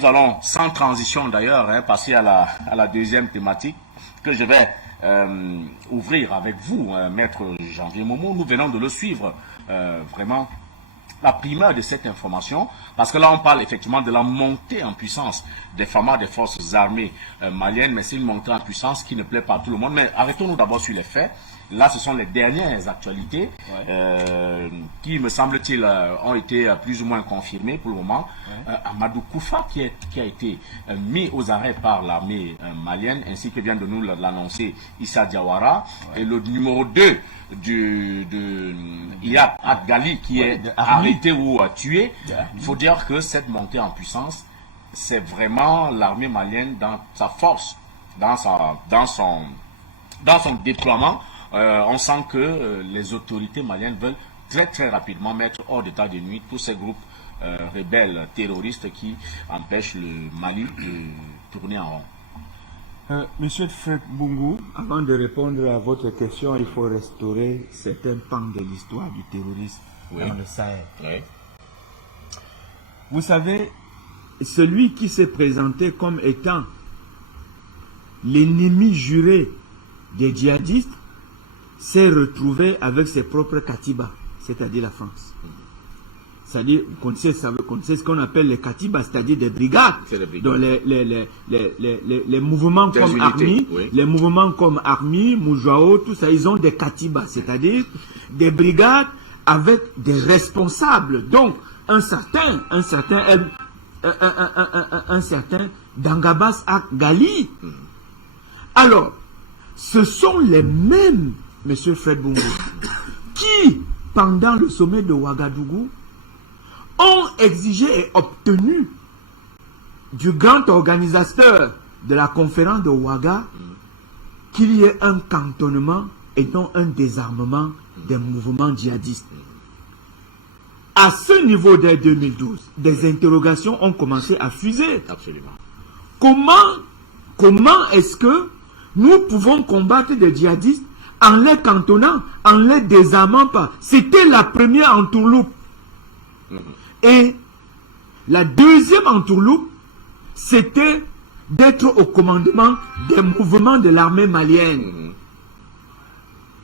nous allons, sans transition d'ailleurs, passer à la deuxième thématique que je vais ouvrir avec vous, Maître Janvier Momo. Nous venons de le suivre, vraiment, la primeur de cette information, parce que là on parle effectivement de la montée en puissance des FAMA, des forces armées maliennes, mais c'est une montée en puissance qui ne plaît pas à tout le monde. Mais arrêtons-nous d'abord sur les faits. Là, ce sont les dernières actualités qui, me semble-t-il, ont été plus ou moins confirmées pour le moment. Amadou Koufa, qui a été mis aux arrêts par l'armée malienne, ainsi que vient de nous l'annoncer Issa Diawara, et le numéro 2 de Iyad Adgali, qui est arrêté ou tué. Il faut dire que cette montée en puissance, c'est vraiment l'armée malienne dans sa force, dans son déploiement. On sent que les autorités maliennes veulent très très rapidement mettre hors d'état de nuit tous ces groupes rebelles terroristes qui empêchent le Mali de tourner en rond. Monsieur Fred Bungu, avant de répondre à votre question, il faut restaurer certains pans de l'histoire du terrorisme dans le Sahel. Vous savez, celui qui s'est présenté comme étant l'ennemi juré des djihadistes s'est retrouvé avec ses propres katibas, c'est-à-dire la France. C'est-à-dire, vous connaissez ce qu'on appelle les katibas, c'est-à-dire des brigades. Donc les mouvements comme Army, les mouvements comme Army, Moujao, tout ça, ils ont des katibas, c'est-à-dire des brigades avec des responsables. Donc, un certain Dangabas Gali. Alors, ce sont les mêmes, Monsieur Fred Bungu, qui, pendant le sommet de Ouagadougou, ont exigé et obtenu du grand organisateur de la conférence de Ouaga qu'il y ait un cantonnement et non un désarmement des mouvements djihadistes. À ce niveau dès 2012, des interrogations ont commencé à fuser. Absolument. Comment est-ce que nous pouvons combattre des djihadistes en les cantonnant, en les désarmant pas? C'était la première entourloupe. Et la deuxième entourloupe, c'était d'être au commandement des mouvements de l'armée malienne.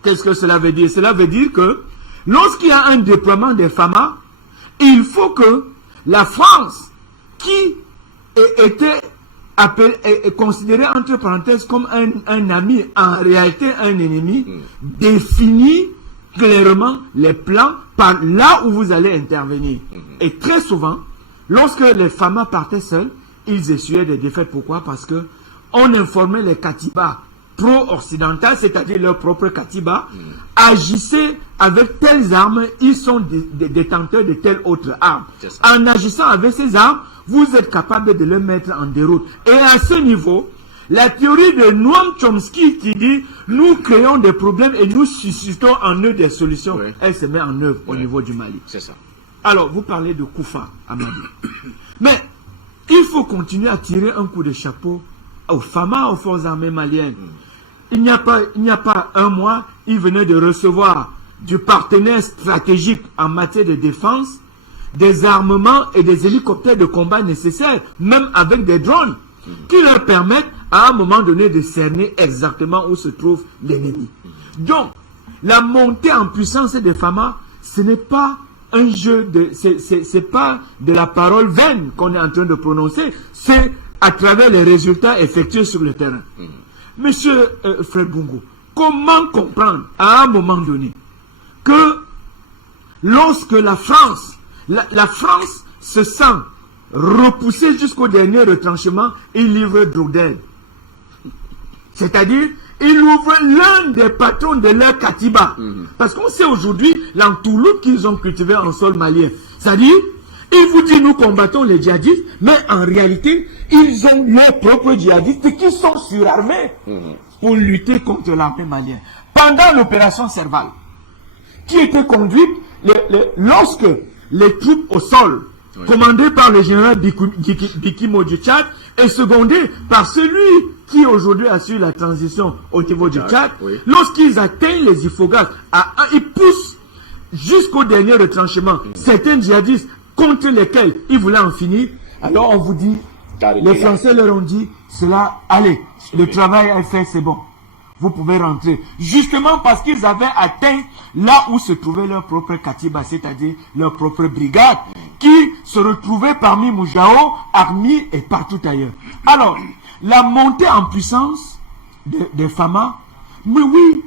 Qu'est-ce que cela veut dire? Cela veut dire que lorsqu'il y a un déploiement des FAMA, il faut que la France, qui était considéré entre parenthèses comme un ami, en réalité un ennemi, définit clairement les plans par là où vous allez intervenir. Et très souvent, lorsque les FAMA partaient seuls, ils essuyaient des défaites. Pourquoi? Parce que on informait les katibas pro-occidentales, c'est-à-dire leurs propres katibas, agissaient avec telles armes, ils sont des détenteurs de telles autres armes. En agissant avec ces armes, vous êtes capable de les mettre en déroute. Et à ce niveau, la théorie de Noam Chomsky qui dit « Nous créons des problèmes et nous suscitons en eux des solutions », elle se met en œuvre au niveau du Mali. C'est ça. Alors, vous parlez de Koufa, Amadou. Mais il faut continuer à tirer un coup de chapeau aux FAMA, aux forces armées maliennes. Il n'y a pas un mois, ils venaient de recevoir du partenaire stratégique en matière de défense des armements et des hélicoptères de combat nécessaires, même avec des drones, qui leur permettent à un moment donné de cerner exactement où se trouve l'ennemi. Donc, la montée en puissance des FAMA, ce n'est pas un jeu de... c'est pas de la parole vaine qu'on est en train de prononcer, c'est à travers les résultats effectués sur le terrain. Monsieur Fred Bungu, comment comprendre à un moment donné que lorsque la France se sent repoussée jusqu'au dernier retranchement, il livre Drogdel. C'est-à-dire, il ouvre l'un des patrons de leur Katiba. Parce qu'on sait aujourd'hui l'entourloupe qu'ils ont cultivé en sol malien. C'est-à-dire, il vous dit nous combattons les djihadistes, mais en réalité, ils ont leurs propres djihadistes qui sont surarmés pour lutter contre l'armée malienne. Pendant l'opération Serval, qui était conduite lorsque les troupes au sol, commandées par le général Bikimo du Tchad, et secondées par celui qui aujourd'hui assure la transition au niveau du Tchad, lorsqu'ils atteignent les Ifogas, ils poussent jusqu'au dernier retranchement certains djihadistes contre lesquels ils voulaient en finir. Alors on vous dit, Les Français leur ont dit, cela, allez, le travail est fait, c'est bon. Vous pouvez rentrer. Justement parce qu'ils avaient atteint là où se trouvait leur propre Katiba, c'est-à-dire leur propre brigade, qui se retrouvait parmi Moujao, Armi et partout ailleurs. Alors, la montée en puissance des Fama, mais oui,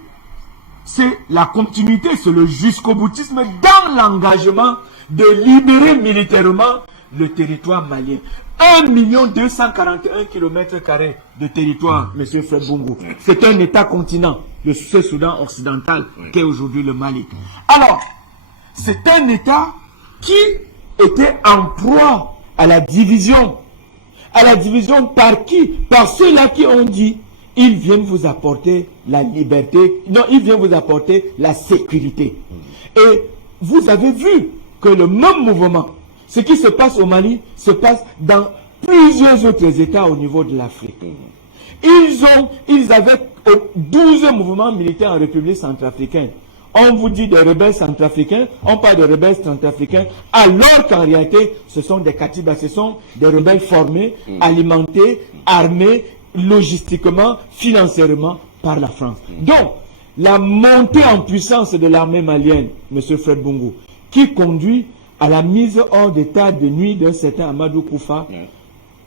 c'est la continuité, c'est le jusqu'au boutisme dans l'engagement de libérer militairement le territoire malien. 1 241 km² de territoire, M. Fred Bungu. C'est un État-continent, le Soudan occidental, qu'est aujourd'hui le Mali. Alors, c'est un État qui était en proie à la division. À la division par qui? Par ceux-là qui ont dit, ils viennent vous apporter la liberté, non, ils viennent vous apporter la sécurité. Et vous avez vu que le même mouvement, ce qui se passe au Mali, se passe dans plusieurs autres États au niveau de l'Afrique. Ils avaient 12 mouvements militaires en République centrafricaine. On vous dit des rebelles centrafricains, on parle de rebelles centrafricains, alors qu'en réalité, ce sont des Katibas, ce sont des rebelles formés, alimentés, armés, logistiquement, financièrement par la France. Donc, la montée en puissance de l'armée malienne, M. Fred Bungu, qui conduit à la mise hors d'état de nuit d'un certain Amadou Koufa,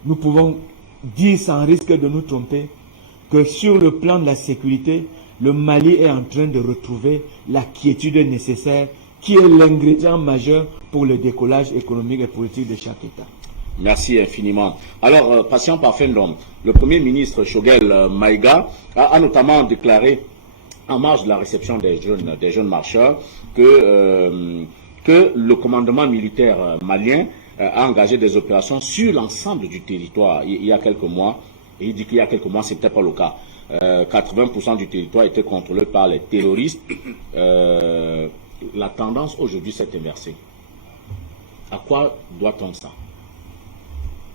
nous pouvons dire sans risque de nous tromper que sur le plan de la sécurité, le Mali est en train de retrouver la quiétude nécessaire qui est l'ingrédient majeur pour le décollage économique et politique de chaque État. Merci infiniment. Alors, patient par Fendom, le Premier ministre Choguel Maïga a notamment déclaré, en marge de la réception des jeunes marcheurs, que le commandement militaire malien a engagé des opérations sur l'ensemble du territoire il y a quelques mois. Et il dit qu'il y a quelques mois, ce n'était pas le cas. 80% du territoire était contrôlé par les terroristes. La tendance aujourd'hui s'est inversée. À quoi doit-on ça?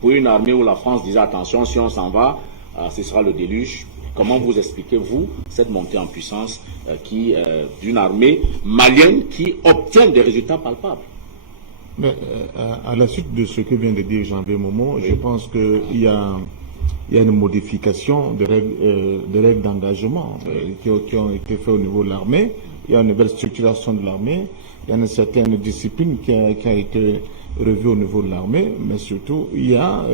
Pour une armée où la France disait attention, si on s'en va, ce sera le déluge. Comment vous expliquez, vous, cette montée en puissance d'une armée malienne qui obtient des résultats palpables? Mais, à la suite de ce que vient de dire Jean-Pierre Momo, je pense qu'il y a une modification des règles d'engagement qui ont été faites au niveau de l'armée. Il y a une nouvelle structuration de l'armée. Il y a une certaine discipline qui a été revue au niveau de l'armée. Mais surtout, il y a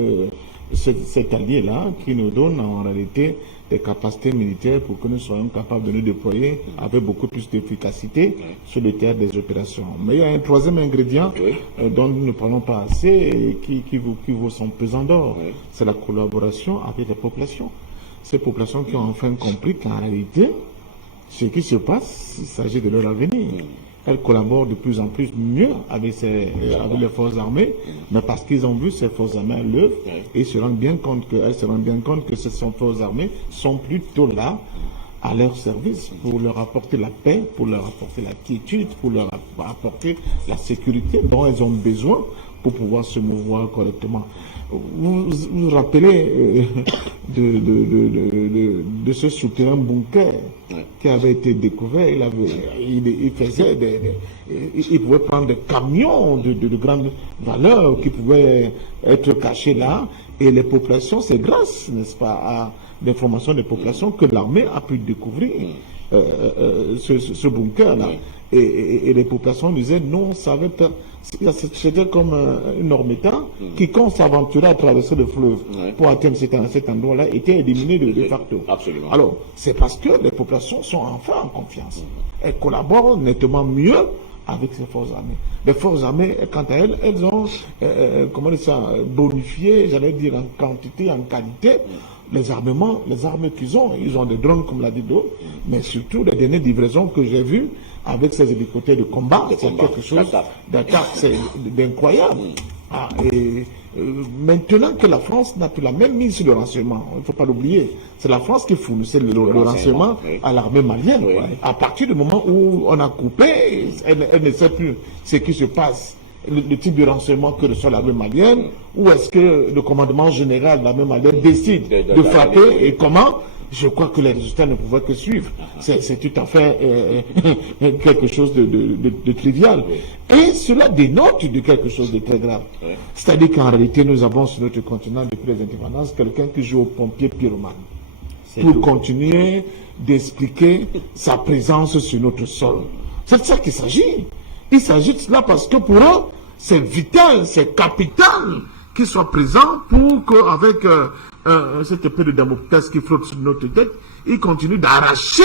cet allié-là qui nous donne en réalité des capacités militaires pour que nous soyons capables de nous déployer avec beaucoup plus d'efficacité sur le théâtre des opérations. Mais il y a un troisième ingrédient dont nous ne parlons pas assez et qui vaut son pesant d'or. C'est la collaboration avec les populations. Ces populations qui ont enfin compris qu'en réalité, ce qui se passe, il s'agit de leur avenir. Elles collaborent de plus en plus mieux avec les forces armées, mais parce qu'ils ont vu ces forces armées à l'œuvre, et elles se rendent bien compte que ces forces armées sont plutôt là à leur service pour leur apporter la paix, pour leur apporter la quiétude, pour leur apporter la sécurité dont elles ont besoin pour pouvoir se mouvoir correctement. Vous vous rappelez de ce souterrain bunker qui avait été découvert. Il pouvait prendre des camions de grande valeur qui pouvaient être cachés là. Et les populations, c'est grâce, n'est-ce pas, à l'information des populations que l'armée a pu découvrir ce bunker-là. Et les populations disaient non, on savait pas. C'était comme une norme-État. Quiconque s'aventurait à traverser le fleuve pour atteindre cet endroit-là était éliminé de facto. Absolument. Alors, c'est parce que les populations sont enfin en confiance. Elles collaborent nettement mieux avec ces forces armées. Les forces armées, quant à elles, elles ont bonifié, j'allais dire en quantité, en qualité, les armements, les armes qu'ils ont. Ils ont des drones, comme l'a dit d'autres, mais surtout les dernières livraisons que j'ai vues avec ces hélicoptères de combat, c'est quelque chose d'attaque, c'est d'incroyable. Maintenant que la France n'a plus la même mise sur le renseignement, il ne faut pas l'oublier, c'est la France qui fournissait le renseignement à l'armée malienne. À partir du moment où on a coupé, elle ne sait plus ce qui se passe le type de renseignement que reçoit l'armée malienne, ou est-ce que le commandement général de l'armée malienne décide de frapper, et comment? Je crois que les résultats ne pouvaient que suivre. C'est tout à fait quelque chose de trivial. Et cela dénote de quelque chose de très grave. C'est-à-dire qu'en réalité, nous avons sur notre continent, depuis les indépendances, quelqu'un qui joue au pompier pyromane pour continuer d'expliquer sa présence sur notre sol. C'est de ça qu'il s'agit. Il s'agit de cela parce que pour eux, c'est vital, c'est capital qu'il soit présent pour qu'avec cette épée de Damoclès qui flotte sur notre tête, ils continuent d'arracher,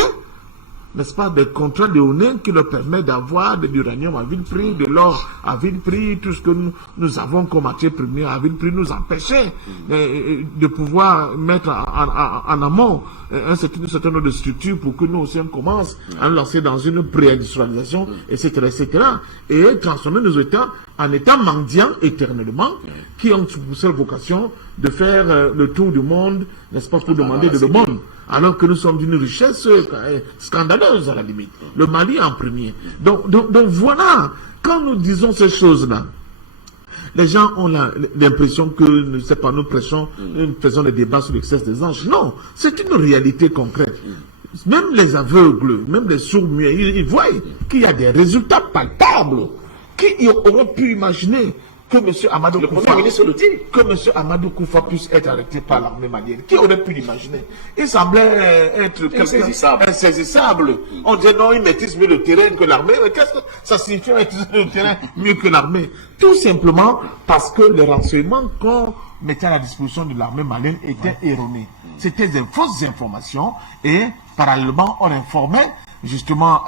n'est-ce pas, des contrats léonins qui leur permettent d'avoir de l'uranium à vil prix, de l'or à vil prix, tout ce que nous avons comme matière première à vil prix nous empêcher de pouvoir mettre en amont un certain nombre de structures pour que nous aussi on commence à nous lancer dans une pré-industrialisation, etc., etc., et transformer nos États en États mendiants éternellement, qui ont pour seule vocation de faire le tour du monde, n'est-ce pas, pour demander de le monde, alors que nous sommes d'une richesse scandaleuse à la limite. Le Mali en premier. Donc voilà, quand nous disons ces choses-là, les gens ont l'impression que, ne sais pas, nous faisons des débats sur l'excès des anges. Non, c'est une réalité concrète. Même les aveugles, même les sourds-muets, ils voient qu'il y a des résultats palpables. Qui aurait pu imaginer que M. Amadou Koufa puisse être arrêté par l'armée malienne? Qui aurait pu l'imaginer? Il semblait être quelqu'un insaisissable. On disait non, il maîtrise mieux le terrain que l'armée. Mais qu'est-ce que ça signifie maîtriser le terrain mieux que l'armée? Tout simplement parce que les renseignements qu'on mettait à la disposition de l'armée malienne étaient erronés. C'était des fausses informations et parallèlement on informait justement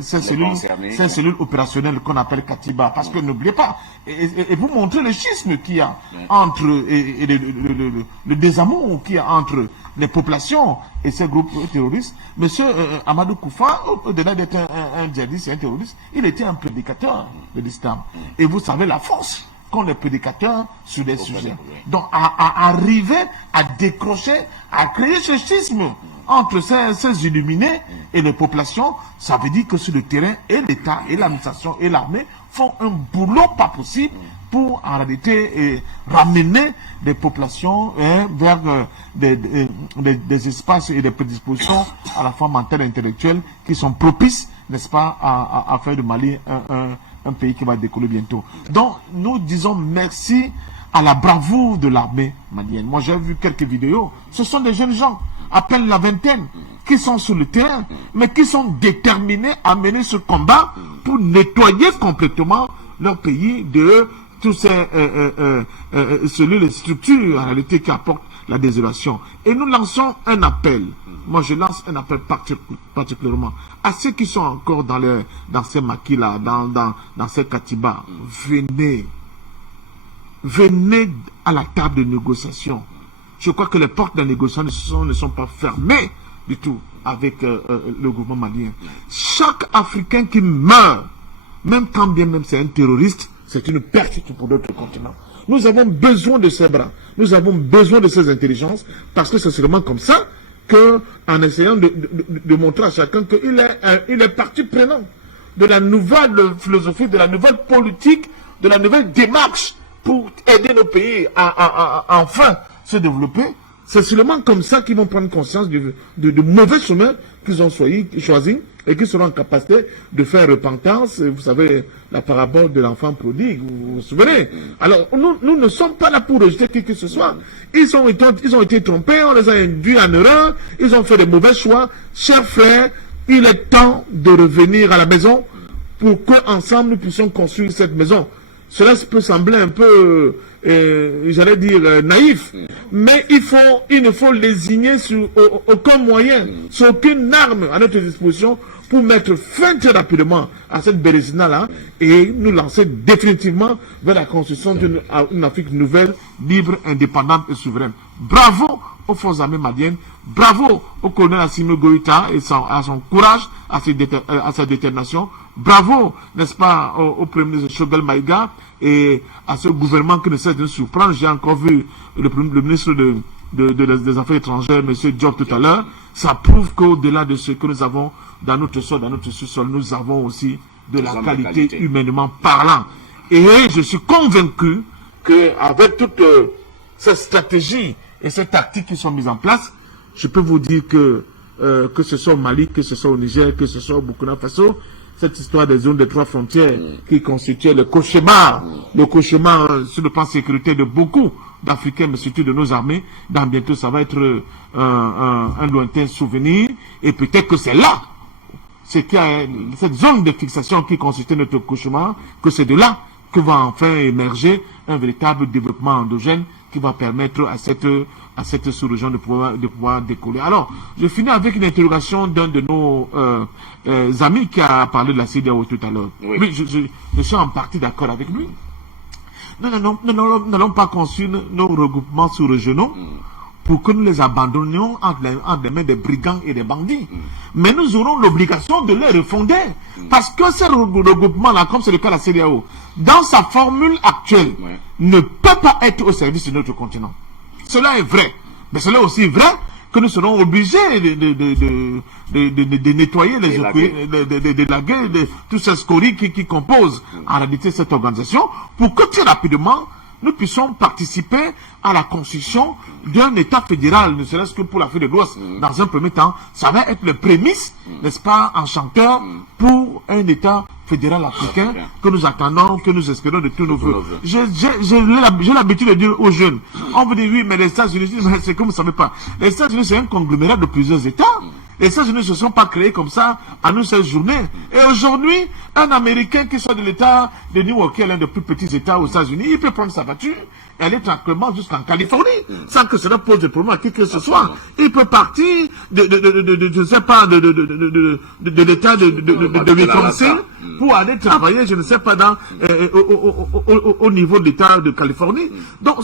ces cellules opérationnelles qu'on appelle Katiba, parce que n'oubliez pas, et vous montrez le schisme qu'il y a entre, et le désamour qu'il y a entre les populations et ces groupes terroristes. Monsieur Amadou Koufa, au-delà d'être un djihadiste et un terroriste, il était un prédicateur de l'islam. Et vous savez la force qu'ont les prédicateurs sur des sujets. Donc à arriver à décrocher, à créer ce schisme entre ces illuminés et les populations, ça veut dire que sur le terrain, et l'État, et l'administration, et l'armée font un boulot pas possible pour en réalité ramener des populations vers des espaces et des prédispositions à la fois mentale et intellectuelle qui sont propices, n'est-ce pas, à faire de Mali un pays qui va décoller bientôt. Donc nous disons merci à la bravoure de l'armée malienne. Moi j'ai vu quelques vidéos, ce sont des jeunes gens, à peine la vingtaine, qui sont sur le terrain, mais qui sont déterminés à mener ce combat pour nettoyer complètement leur pays de tous ces cellules et structures en réalité qui apportent la désolation. Et nous lançons un appel. Moi je lance un appel particulièrement à ceux qui sont encore dans ces maquis-là, dans ces katibas. Venez à la table de négociation. Je crois que les portes de négociation ne sont pas fermées du tout avec le gouvernement malien. Chaque Africain qui meurt, même quand bien même c'est un terroriste, c'est une perte pour notre continent. Nous avons besoin de ces bras, nous avons besoin de ces intelligences, parce que c'est seulement comme ça qu'en essayant de montrer à chacun qu'il est partie prenante de la nouvelle philosophie, de la nouvelle politique, de la nouvelle démarche pour aider nos pays à enfin se développer. C'est seulement comme ça qu'ils vont prendre conscience de mauvais chemins qu'ils ont choisis et qu'ils seront en capacité de faire repentance. Vous savez, la parabole de l'enfant prodigue, vous vous souvenez? Alors, nous ne sommes pas là pour rejeter qui que ce soit. Ils ont été trompés, on les a induits en erreur, ils ont fait de mauvais choix. Chers frères, il est temps de revenir à la maison pour qu'ensemble nous puissions construire cette maison. Cela peut sembler un peu, j'allais dire, naïf, mais il ne faut lésigner sur aucun moyen, sur aucune arme à notre disposition pour mettre fin très rapidement à cette bérésina-là et nous lancer définitivement vers la construction d'une Afrique nouvelle, libre, indépendante et souveraine. Bravo aux forces armées maliennes, bravo au colonel Assimi Goïta et à son courage, à sa détermination. Bravo, n'est-ce pas, au Premier ministre Choguel Maïga et à ce gouvernement qui ne cesse de nous surprendre. J'ai encore vu le ministre des Affaires étrangères, M. Diop, tout à l'heure. Ça prouve qu'au-delà de ce que nous avons dans notre sol, dans notre sous-sol, nous avons aussi de la qualité humainement parlant. Et je suis convaincu qu'avec toute cette stratégie et ces tactiques qui sont mises en place, je peux vous dire que ce soit au Mali, que ce soit au Niger, que ce soit au Burkina Faso, cette histoire des zones de 3 frontières qui constituait le cauchemar sur le plan sécurité de beaucoup d'Africains, mais surtout de nos armées, dans bientôt ça va être un lointain souvenir, et peut-être que c'est là, c'est qu'il y a cette zone de fixation qui constitue notre cauchemar, que c'est de là que va enfin émerger un véritable développement endogène qui va permettre à cette sous-région de pouvoir décoller. Alors, je finis avec une interrogation d'un de nos amis qui a parlé de la CEDEAO tout à l'heure. Oui, je suis en partie d'accord avec lui. Nous n'allons pas construire nos regroupements sous-régionaux pour que nous les abandonnions entre les mains des brigands et des bandits. Mais nous aurons l'obligation de les refonder. Parce que ces regroupements-là, comme c'est le cas de la CEDEAO, dans sa formule actuelle, ne peut pas être au service de notre continent. Cela est vrai. Mais cela est aussi vrai que nous serons obligés de nettoyer tous ces scories qui composent en réalité cette organisation pour que très rapidement nous puissions participer à la construction d'un État fédéral, ne serait-ce que pour l'Afrique de l'Ouest. Dans un premier temps, ça va être le prémisse, n'est-ce pas, enchanteur, pour un État fédéral africain que nous attendons, que nous espérons de tous nos voeux. J'ai l'habitude de dire aux jeunes, on vous dit oui, mais les États-Unis, c'est comme vous ne savez pas. Les États-Unis, c'est un conglomérat de plusieurs États. Les États-Unis ne se sont pas créés comme ça à nous cette journée. Et aujourd'hui, un Américain qui soit de l'État de New York, l'un des plus petits États aux États-Unis, il peut prendre sa voiture et aller tranquillement jusqu'en Californie, sans que cela pose de problème à qui que ce soit. Il peut partir de l'État de Wisconsin pour aller travailler, je ne sais pas, au niveau de l'État de Californie. Donc,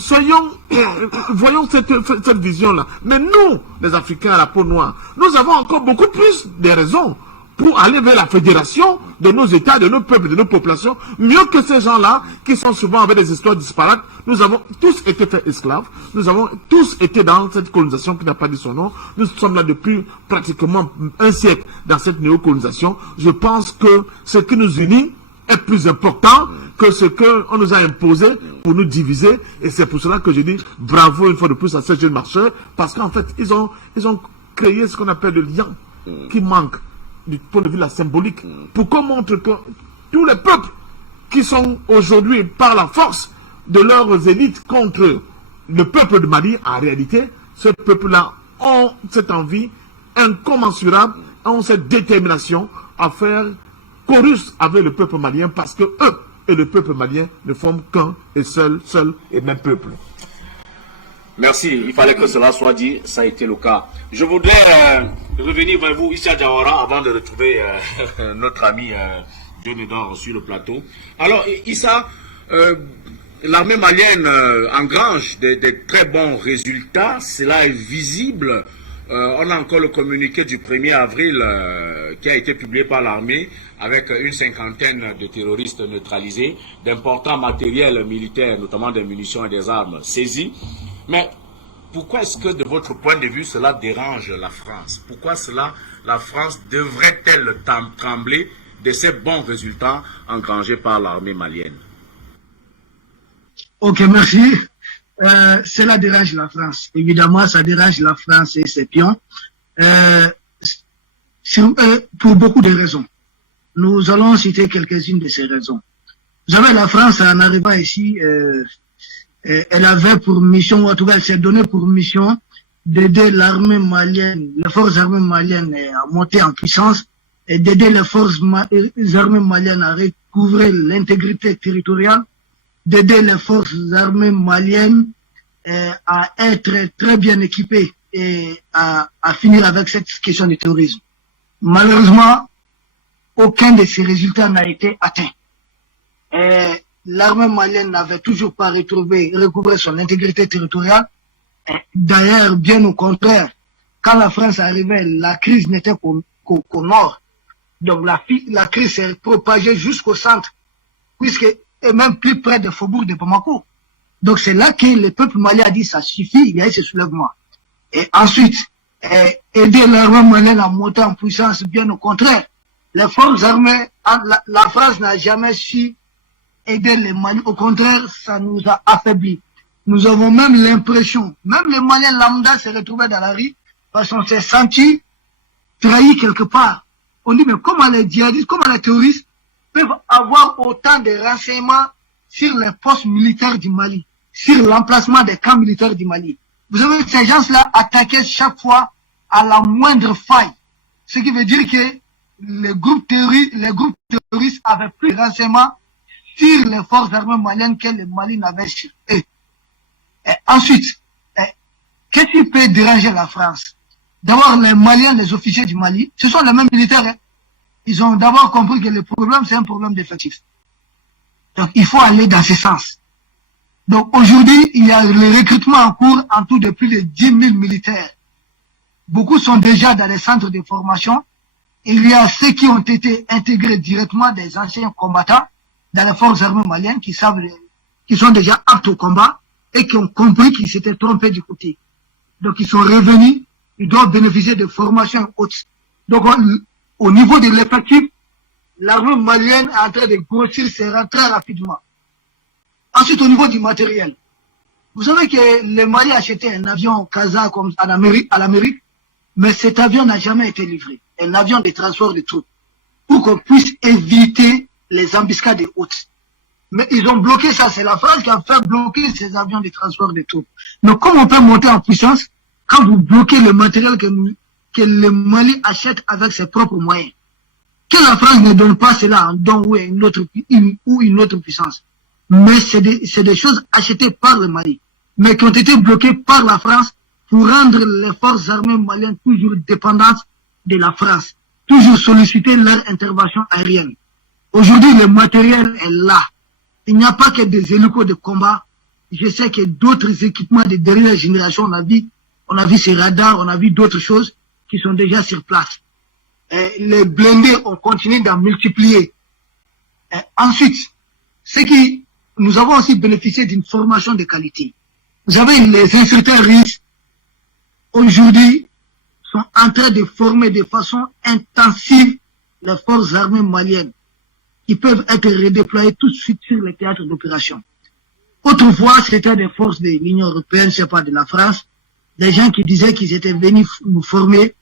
voyons cette vision-là. Mais nous, les Africains à la peau noire, nous avons encore beaucoup plus de raisons pour aller vers la fédération de nos États, de nos peuples, de nos populations, mieux que ces gens-là qui sont souvent avec des histoires disparates. Nous avons tous été faits esclaves, nous avons tous été dans cette colonisation qui n'a pas dit son nom, nous sommes là depuis pratiquement un siècle dans cette néocolonisation. Je pense que ce qui nous unit est plus important que ce qu'on nous a imposé pour nous diviser, et c'est pour cela que je dis bravo une fois de plus à ces jeunes marcheurs, parce qu'en fait, ils ont créé ce qu'on appelle le lien qui manque du point de vue de la symbolique, pour qu'on montre que tous les peuples qui sont aujourd'hui par la force de leurs élites contre le peuple de Mali, en réalité, ce peuple-là ont cette envie incommensurable, ont cette détermination à faire chorus avec le peuple malien, parce que eux et le peuple malien ne forment qu'un et seul et même peuple. Merci, il fallait que cela soit dit, ça a été le cas. Je voudrais revenir vers vous, Issa Diawara, avant de retrouver notre ami John Edor sur le plateau. Alors, Issa, l'armée malienne engrange des très bons résultats, cela est visible. On a encore le communiqué du 1er avril qui a été publié par l'armée avec une 50aine de terroristes neutralisés, d'importants matériels militaires, notamment des munitions et des armes saisis. Mais pourquoi est-ce que, de votre point de vue, cela dérange la France? Pourquoi la France devrait-elle trembler de ces bons résultats engrangés par l'armée malienne? Ok, merci. Cela dérange la France. Évidemment, ça dérange la France et ses pions. Pour beaucoup de raisons. Nous allons citer quelques-unes de ces raisons. Vous savez, la France, en arrivant ici, elle avait pour mission, ou en tout cas, elle s'est donnée pour mission d'aider l'armée malienne, les forces armées maliennes à monter en puissance et d'aider les armées maliennes à recouvrer l'intégrité territoriale, d'aider les forces armées maliennes à être très bien équipées et à finir avec cette question du terrorisme. Malheureusement, aucun de ces résultats n'a été atteint. L'armée malienne n'avait toujours pas recouvré son intégrité territoriale. D'ailleurs, bien au contraire, quand la France arrivait, la crise n'était qu'au nord. Donc la crise s'est propagée jusqu'au centre, et même plus près des faubourgs de Bamako. Donc c'est là que le peuple malien a dit ça suffit, il y a eu ce soulèvement. Et ensuite, aider l'armée malienne à monter en puissance, bien au contraire. Les forces armées, la France n'a jamais su aidé le Mali. Au contraire, ça nous a affaiblis. Nous avons même l'impression, même les Maliens lambda se retrouvaient dans la rue parce qu'on s'est senti trahi quelque part. On dit, mais comment les djihadistes, comment les terroristes peuvent avoir autant de renseignements sur les postes militaires du Mali, sur l'emplacement des camps militaires du Mali. Vous savez, ces gens-là attaquaient chaque fois à la moindre faille. Ce qui veut dire que les groupes terroristes avaient plus de renseignements sur les forces armées maliennes que le Mali n'avait sur eux. Et ensuite, qu'est-ce qui peut déranger la France? D'abord, les Maliens, les officiers du Mali, ce sont les mêmes militaires. Ils ont d'abord compris que le problème, c'est un problème d'effectifs. Donc, il faut aller dans ce sens. Donc, aujourd'hui, il y a le recrutement en cours en tout de plus de 10 000 militaires. Beaucoup sont déjà dans les centres de formation. Il y a ceux qui ont été intégrés directement des anciens combattants dans les forces armées maliennes qui savent, qui sont déjà aptes au combat et qui ont compris qu'ils s'étaient trompés du côté. Donc, ils sont revenus, ils doivent bénéficier de formations hautes. Donc, au niveau de l'effectif, l'armée malienne est en train de grossir ses rangs très rapidement. Ensuite, au niveau du matériel, vous savez que le Mali a acheté un avion Casa comme à l'Amérique, mais cet avion n'a jamais été livré. Un avion de transport de troupes, pour qu'on puisse éviter les embuscades hautes. Mais ils ont bloqué ça, c'est la France qui a fait bloquer ces avions de transport de troupes. Donc, comment on peut monter en puissance quand vous bloquez le matériel que le Mali achète avec ses propres moyens? Que la France ne donne pas cela en don ou une autre puissance. Mais c'est des choses achetées par le Mali, mais qui ont été bloquées par la France pour rendre les forces armées maliennes toujours dépendantes de la France, toujours solliciter leur intervention aérienne. Aujourd'hui, le matériel est là. Il n'y a pas que des hélicos de combat. Je sais que d'autres équipements de dernière génération, on a vu ces radars, on a vu d'autres choses qui sont déjà sur place. Les blindés, on continue d'en multiplier. Ensuite, nous avons aussi bénéficié d'une formation de qualité. Vous avez les instructeurs russes, aujourd'hui, sont en train de former de façon intensive les forces armées maliennes qui peuvent être redéployées tout de suite sur les théâtres d'opération. Autrefois, c'était des forces de l'Union européenne, je sais pas, de la France, des gens qui disaient qu'ils étaient venus nous former,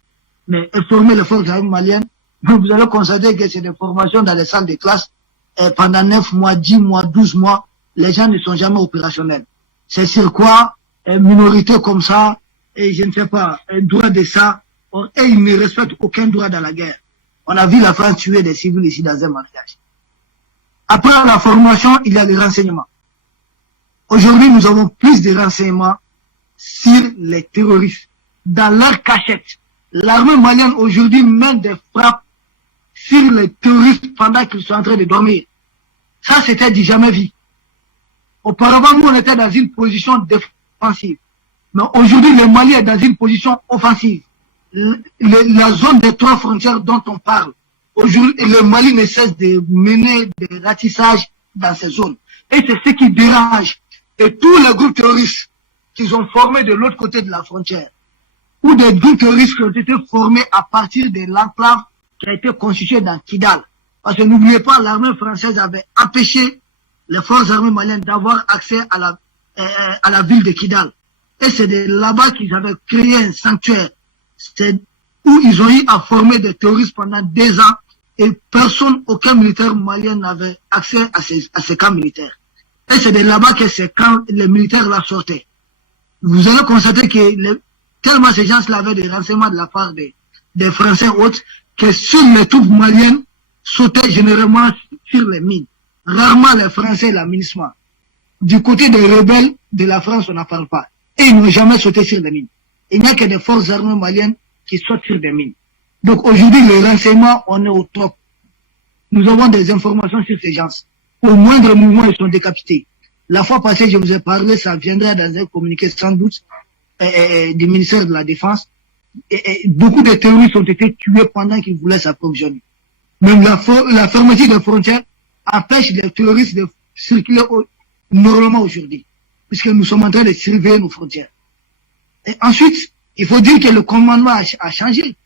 mais former les forces armées maliennes. Vous allez constater que c'est des formations dans les salles de classe. Et pendant 9 mois, 10 mois, 12 mois, les gens ne sont jamais opérationnels. C'est sur quoi une minorité comme ça, et je ne sais pas, un droit de ça, et ils ne respectent aucun droit dans la guerre. On a vu la France tuer des civils ici dans un mariage. Après la formation, il y a les renseignements. Aujourd'hui, nous avons plus de renseignements sur les terroristes, dans leur cachette. L'armée malienne aujourd'hui mène des frappes sur les terroristes pendant qu'ils sont en train de dormir. Ça, c'était du jamais vu. Auparavant, nous, on était dans une position défensive. Mais aujourd'hui, le Mali est dans une position offensive. La zone des 3 frontières dont on parle, aujourd'hui, le Mali ne cesse de mener des ratissages dans ces zones. Et c'est ce qui dérange. Et tous les groupes terroristes qu'ils ont formés de l'autre côté de la frontière, ou des groupes terroristes qui ont été formés à partir de l'enclave qui a été constituée dans Kidal. Parce que n'oubliez pas, l'armée française avait empêché les forces armées maliennes d'avoir accès à la ville de Kidal. Et c'est de là-bas qu'ils avaient créé un sanctuaire. C'est où ils ont eu à former des terroristes pendant 2 ans et personne, aucun militaire malien n'avait accès à ces camps militaires. Et c'est de là-bas que ces camps, les militaires là sortaient. Vous allez constater que tellement ces gens-là avaient des renseignements de la part des Français autres, que sur les troupes maliennes sautaient généralement sur les mines. Rarement les Français l'amunissement. Du côté des rebelles de la France, on n'en parle pas. Et ils n'ont jamais sauté sur les mines. Il n'y a que des forces armées maliennes qui sautent sur des mines. Donc aujourd'hui, les renseignements, on est au top. Nous avons des informations sur ces gens. Au moindre mouvement, ils sont décapités. La fois passée, je vous ai parlé, ça viendra dans un communiqué sans doute du ministère de la Défense. Et beaucoup de terroristes ont été tués pendant qu'ils voulaient s'approvisionner. Même la fermeture des frontières empêche les terroristes de circuler normalement aujourd'hui, puisque nous sommes en train de surveiller nos frontières. Et ensuite, il faut dire que le commandement a changé.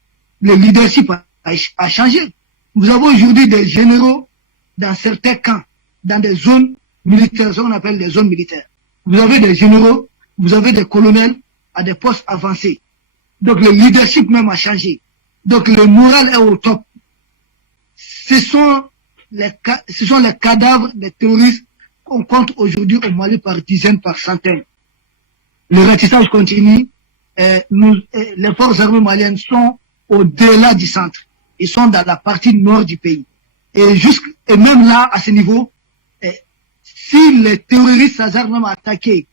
Le leadership a changé. Vous avez aujourd'hui des généraux dans certains camps dans des zones militaires, ce qu'on appelle des zones militaires. Vous avez des généraux, vous avez des colonels à des postes avancés. Donc le leadership même a changé. Donc le moral est au top. Ce sont les cadavres des terroristes qu'on compte aujourd'hui au Mali par dizaines, par centaines. Le ratissage continue. Les forces armées maliennes sont au-delà du centre. Ils sont dans la partie nord du pays. Et même là, à ce niveau, si les terroristes s'hasardent même à attaquer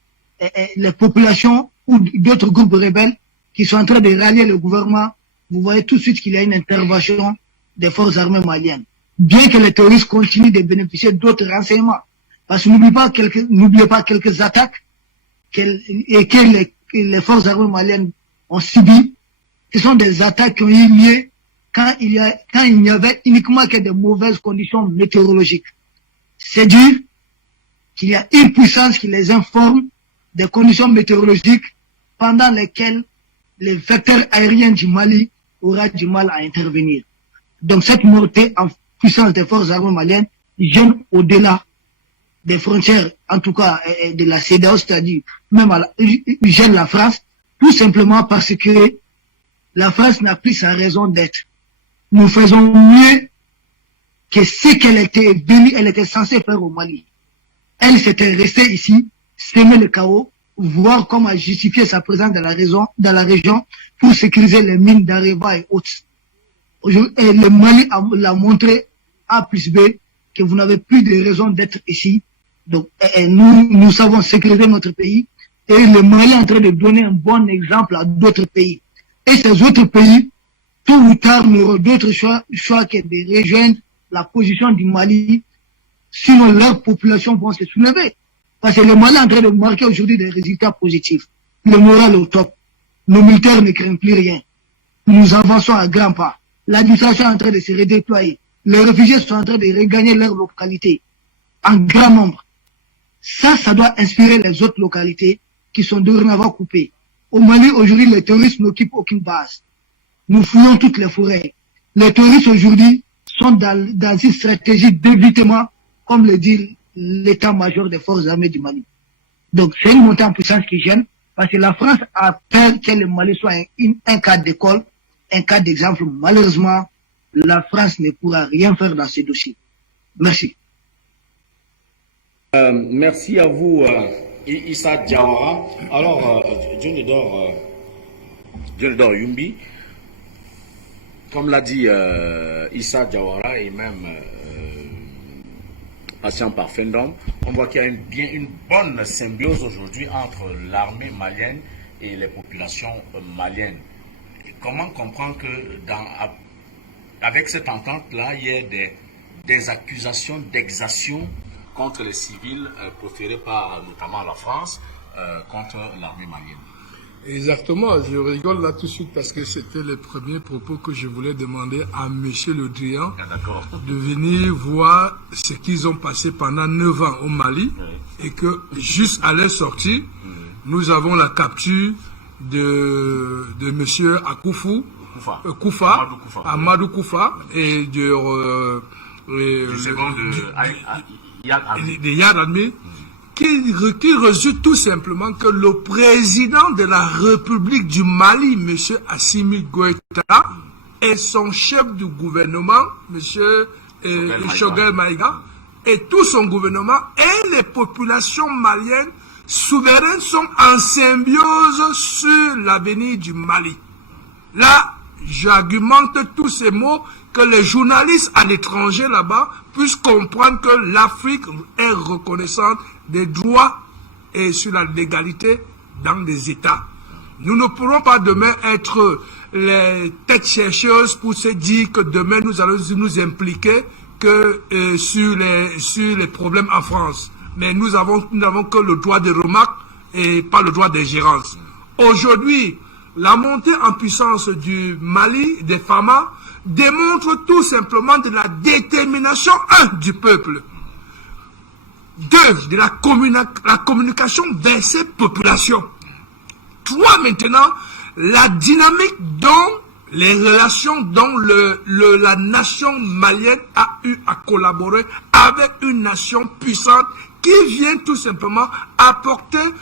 les populations ou d'autres groupes rebelles qui sont en train de rallier le gouvernement, vous voyez tout de suite qu'il y a une intervention des forces armées maliennes. Bien que les terroristes continuent de bénéficier d'autres renseignements. Parce que n'oubliez pas quelques attaques que les forces armées maliennes ont subies. Ce sont des attaques qui ont eu lieu quand il n'y avait uniquement que de mauvaises conditions météorologiques. C'est dire qu'il y a une puissance qui les informe des conditions météorologiques pendant lesquelles les vecteurs aériens du Mali aura du mal à intervenir. Donc cette montée en puissance des forces armées maliennes gêne au-delà des frontières, en tout cas de la CEDEAO, c'est-à-dire même gêne la France, tout simplement parce que la France n'a plus sa raison d'être. Nous faisons mieux que ce qu'elle était censée faire au Mali. Elle s'était restée ici, semer le chaos, voir comment justifier sa présence dans la région pour sécuriser les mines d'Areva et autres. Et le Mali l'a montré A plus B que vous n'avez plus de raison d'être ici. Donc nous savons sécuriser notre pays et le Mali est en train de donner un bon exemple à d'autres pays. Et ces autres pays, tôt ou tard, n'auront d'autre choix que de rejoindre la position du Mali, sinon leurs populations vont se soulever. Parce que le Mali est en train de marquer aujourd'hui des résultats positifs. Le moral est au top. Nos militaires ne craignent plus rien. Nous avançons à grands pas. L'administration est en train de se redéployer. Les réfugiés sont en train de regagner leur localité en grand nombre. Ça doit inspirer les autres localités qui sont dorénavant coupées. Au Mali, aujourd'hui, les terroristes n'occupent aucune base. Nous fouillons toutes les forêts. Les terroristes, aujourd'hui, sont dans une stratégie d'évitement, comme le dit l'état-major des forces armées du Mali. Donc, c'est une montée en puissance qui gêne, parce que la France a peur que le Mali soit un cas d'école, un cas d'exemple. Malheureusement, la France ne pourra rien faire dans ce dossier. Merci. Merci à vous, Issa Diawara. Alors, Dionedor Yumbi, comme l'a dit Issa Diawara et même Patient Parfendom, on voit qu'il y a une bonne symbiose aujourd'hui entre l'armée malienne et les populations maliennes. Comment comprendre que avec cette entente-là, il y a des accusations d'exaction contre les civils proférées par notamment la France contre l'armée malienne? Exactement, je rigole là tout de suite parce que c'était les premiers propos que je voulais demander à M. Le Drian de venir voir ce qu'ils ont passé pendant 9 ans au Mali et que juste à leur sortie, nous avons la capture de M. Amadou Koufa et de Yad Admi, qui résulte tout simplement que le président de la République du Mali, M. Assimi Goïta, et son chef du gouvernement, M. Choguel Maïga, et tout son gouvernement, et les populations maliennes souveraines sont en symbiose sur l'avenir du Mali. Là, j'argumente tous ces mots que les journalistes à l'étranger là-bas puissent comprendre que l'Afrique est reconnaissante des droits et sur la légalité dans des États. Nous ne pourrons pas demain être les têtes chercheuses pour se dire que demain nous allons nous impliquer que sur les problèmes en France. Mais nous n'avons que le droit de remarque et pas le droit d'ingérence. Aujourd'hui, la montée en puissance du Mali, des FAMA, démontre tout simplement de la détermination, du peuple. 2, de la communication vers ces populations. 3, maintenant, la dynamique dont les relations dont la nation malienne a eu à collaborer avec une nation puissante qui vient tout simplement apporter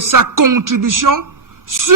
sa contribution sur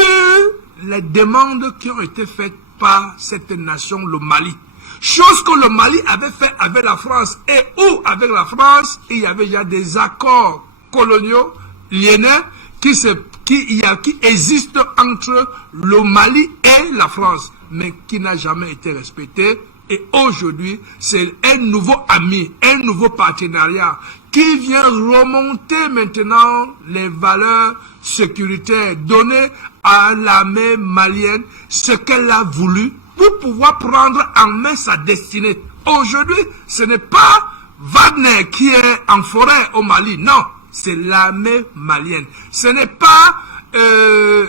les demandes qui ont été faites par cette nation, le Mali. Chose que le Mali avait fait avec la France, et où avec la France, il y avait déjà des accords coloniaux liénais qui existent entre le Mali et la France, mais qui n'a jamais été respecté. Et aujourd'hui, c'est un nouveau ami, un nouveau partenariat qui vient remonter maintenant les valeurs sécuritaires données à l'armée malienne, ce qu'elle a voulu pour pouvoir prendre en main sa destinée. Aujourd'hui, ce n'est pas Wagner qui est en forêt au Mali, non, c'est l'armée malienne. Ce n'est pas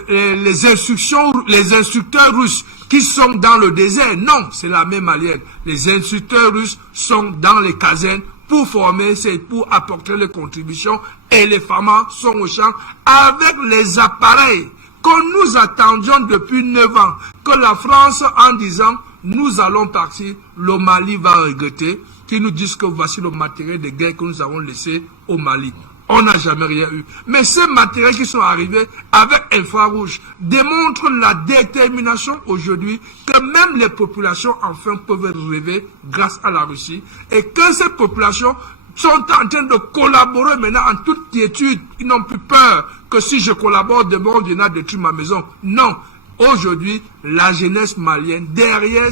les instructeurs russes qui sont dans le désert, non, c'est l'armée malienne. Les instructeurs russes sont dans les casernes pour former, c'est pour apporter les contributions, et les femmes sont au champ avec les appareils que nous attendions depuis 9 ans, que la France, en disant nous allons partir, le Mali va regretter, qui nous disent que voici le matériel de guerre que nous avons laissé au Mali. On n'a jamais rien eu. Mais ces matériels qui sont arrivés avec infrarouge démontrent la détermination aujourd'hui que même les populations enfin peuvent rêver grâce à la Russie, et que ces populations sont en train de collaborer maintenant en toute quiétude. Ils n'ont plus peur que si je collabore, demain on viendra détruire ma maison. Non. Aujourd'hui, la jeunesse malienne, derrière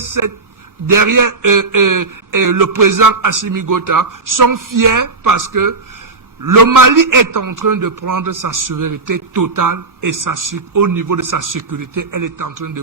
le président Assimi Goïta, sont fiers parce que le Mali est en train de prendre sa souveraineté totale, et au niveau de sa sécurité, elle est en train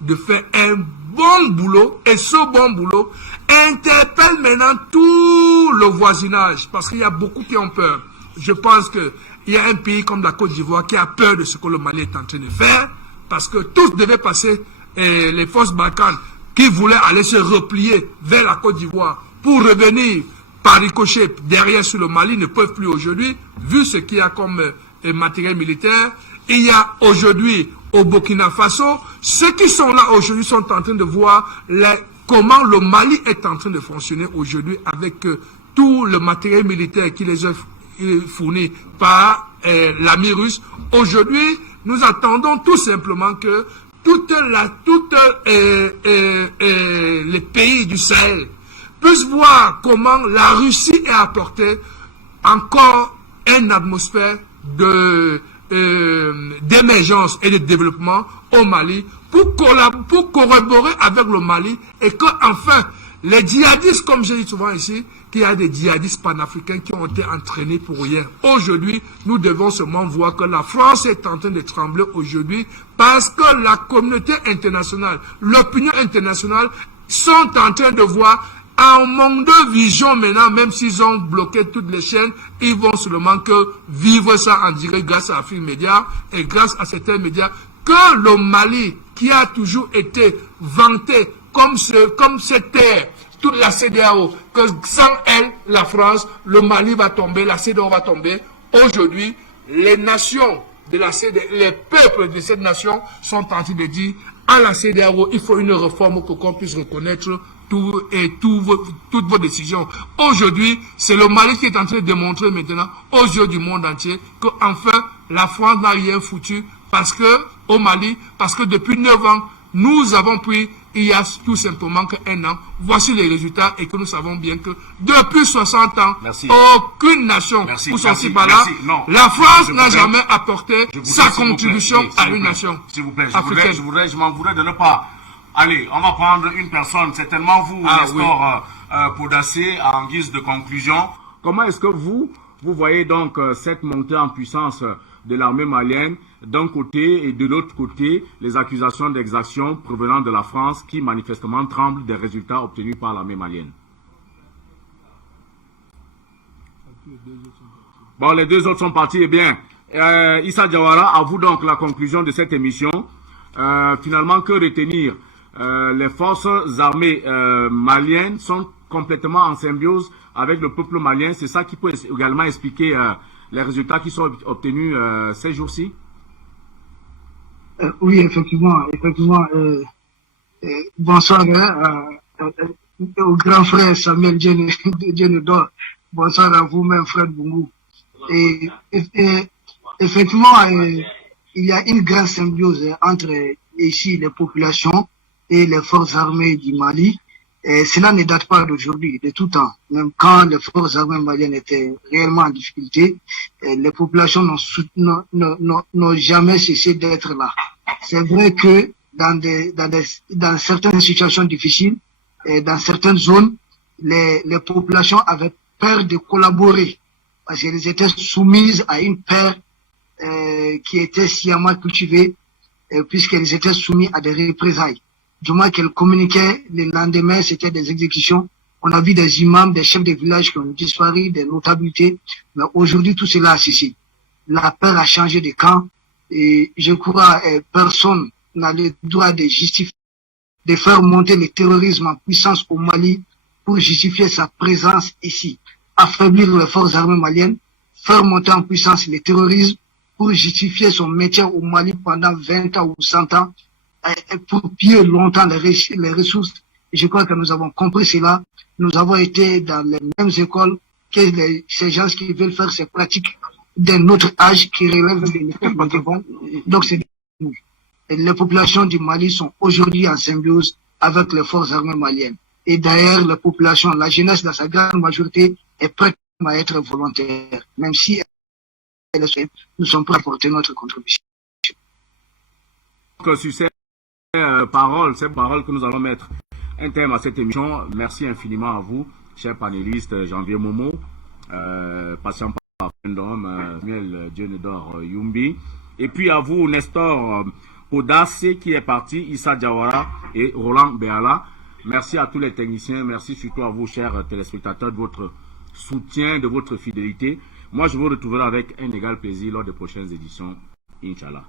de faire un bon boulot, et ce bon boulot interpelle maintenant tout le voisinage, parce qu'il y a beaucoup qui ont peur. Je pense qu'il y a un pays comme la Côte d'Ivoire qui a peur de ce que le Mali est en train de faire, parce que tous devaient passer, les forces Balkans qui voulaient aller se replier vers la Côte d'Ivoire pour revenir par ricochet derrière sur le Mali, ne peuvent plus aujourd'hui, vu ce qu'il y a comme matériel militaire. Il y a aujourd'hui au Burkina Faso, ceux qui sont là aujourd'hui sont en train de voir comment le Mali est en train de fonctionner aujourd'hui avec tout le matériel militaire qui les a fourni par l'ami russe. Aujourd'hui, nous attendons tout simplement que les pays du Sahel puissent voir comment la Russie a apporté encore une atmosphère d'émergence et de développement au Mali pour corroborer avec le Mali, et que enfin les djihadistes, comme j'ai dit souvent ici, qu'il y a des djihadistes panafricains qui ont été entraînés pour rien. Aujourd'hui, nous devons seulement voir que la France est en train de trembler aujourd'hui parce que la communauté internationale, l'opinion internationale sont en train de voir en manque de vision maintenant, même s'ils ont bloqué toutes les chaînes, ils vont seulement que vivre ça en direct grâce à Afrique Média et grâce à certains médias, que le Mali, qui a toujours été vanté comme cette terre, toute la CEDEAO, que sans elle, la France, le Mali va tomber, la CEDEAO va tomber. Aujourd'hui, les nations de la CEDEAO, les peuples de cette nation sont en train de dire à la CEDEAO, il faut une réforme pour qu'on puisse reconnaître toutes vos décisions. Aujourd'hui, c'est le Mali qui est en train de démontrer maintenant aux yeux du monde entier que enfin la France n'a rien foutu au Mali, parce que depuis 9 ans, nous avons pris, il y a tout simplement qu'un an. Voici les résultats, et que nous savons bien que depuis 60 ans, aucune nation, la France n'a jamais apporté sa contribution à une nation. S'il vous plaît, je m'en voudrais de ne pas. Allez, on va prendre une personne, certainement vous, Nestor Podacé, en guise de conclusion. Comment est-ce que vous voyez donc cette montée en puissance de l'armée malienne d'un côté, et de l'autre côté, les accusations d'exaction provenant de la France qui manifestement tremblent des résultats obtenus par l'armée malienne? Bon, les deux autres sont partis. Eh bien, Issa Diawara, à vous donc la conclusion de cette émission. Finalement, que retenir? Les forces armées maliennes sont complètement en symbiose avec le peuple malien. C'est ça qui peut également expliquer les résultats qui sont obtenus ces jours-ci? Oui, effectivement. Bonsoir au grand frère Samuel Djenedor. Bonsoir à vous-même, frère Bungu. Et effectivement, il y a une grande symbiose entre ici les populations et les forces armées du Mali. Et cela ne date pas d'aujourd'hui, de tout temps. Même quand les forces armées maliennes étaient réellement en difficulté, les populations n'ont jamais cessé d'être là. C'est vrai que dans certaines situations difficiles, et dans certaines zones, les populations avaient peur de collaborer parce qu'elles étaient soumises à une peur qui était sciemment cultivée puisqu'elles étaient soumises à des représailles. Du moins qu'elles communiquaient, le lendemain, c'était des exécutions. On a vu des imams, des chefs de village qui ont disparu, des notabilités. Mais aujourd'hui, tout cela a cessé. La peur a changé de camp. Et je crois personne n'a le droit de justifier, de faire monter le terrorisme en puissance au Mali pour justifier sa présence ici. Affaiblir les forces armées maliennes, faire monter en puissance le terrorisme pour justifier son maintien au Mali pendant 20 ans ou 100 ans, pour piller longtemps les ressources. Et je crois que nous avons compris cela. Nous avons été dans les mêmes écoles que ces gens qui veulent faire ces pratiques d'un autre âge qui relève de l'école médiévale. Donc c'est les populations du Mali sont aujourd'hui en symbiose avec les forces armées maliennes. Et d'ailleurs, la population, la jeunesse dans sa grande majorité est prête à être volontaire, même si nous sommes prêts à apporter notre contribution. Donc, sur ces paroles que nous allons mettre un terme à cette émission. Merci infiniment à vous, chers panélistes, Janvier Momo, patient par Samuel Djenedor Yumbi, et puis à vous, Nestor Audace qui est parti, Issa Diawara et Roland Béala. Merci à tous les techniciens, merci surtout à vous, chers téléspectateurs, de votre soutien, de votre fidélité. Moi, je vous retrouverai avec un égal plaisir lors des prochaines éditions, Inch'Allah.